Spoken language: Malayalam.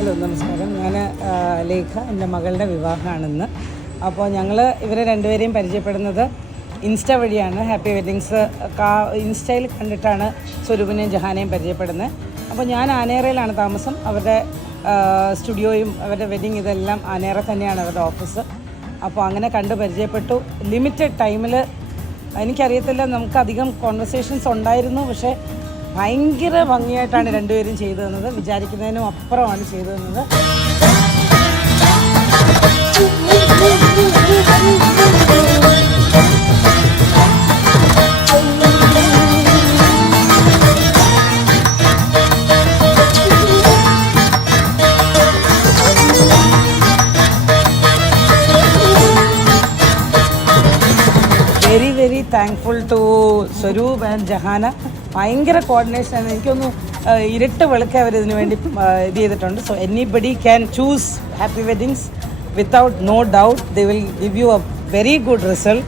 ഹലോ നമസ്കാരം. ഞാൻ ലേഖ, എൻ്റെ മകളുടെ വിവാഹമാണിന്ന്. അപ്പോൾ ഞങ്ങൾ ഇവരെ രണ്ടുപേരെയും പരിചയപ്പെടുന്നത് ഇൻസ്റ്റ വഴിയാണ്. ഹാപ്പി വെഡ്ഡിങ്സ് ഇൻസ്റ്റയിൽ കണ്ടിട്ടാണ് സ്വരൂപിനെയും ജഹാനെയും പരിചയപ്പെടുന്നത്. അപ്പോൾ ഞാൻ ആനേറയിലാണ് താമസം. അവരുടെ സ്റ്റുഡിയോയും അവരുടെ വെഡ്ഡിങ് ഇതെല്ലാം ആനേറ തന്നെയാണ് അവരുടെ ഓഫീസ്. അപ്പോൾ അങ്ങനെ കണ്ട് പരിചയപ്പെട്ടു. ലിമിറ്റഡ് ടൈമിൽ എനിക്കറിയത്തില്ല, നമുക്കധികം കോൺവെർസേഷൻസ് ഉണ്ടായിരുന്നു, പക്ഷേ ഭയങ്കര ഭംഗിയായിട്ടാണ് രണ്ടുപേരും ചെയ്തു തന്നത്. വിചാരിക്കുന്നതിനും അപ്പുറമാണ് ചെയ്തു തന്നത്. Very thankful to Swaroop and Jahana. ഭയങ്കര കോർഡിനേഷനാണ്. എനിക്കൊന്ന് ഇരട്ട് വെളുക്കെ അവർ ഇതിനു വേണ്ടി ഇത് ചെയ്തിട്ടുണ്ട്. So anybody can choose happy weddings without no doubt. They will give you a very good result.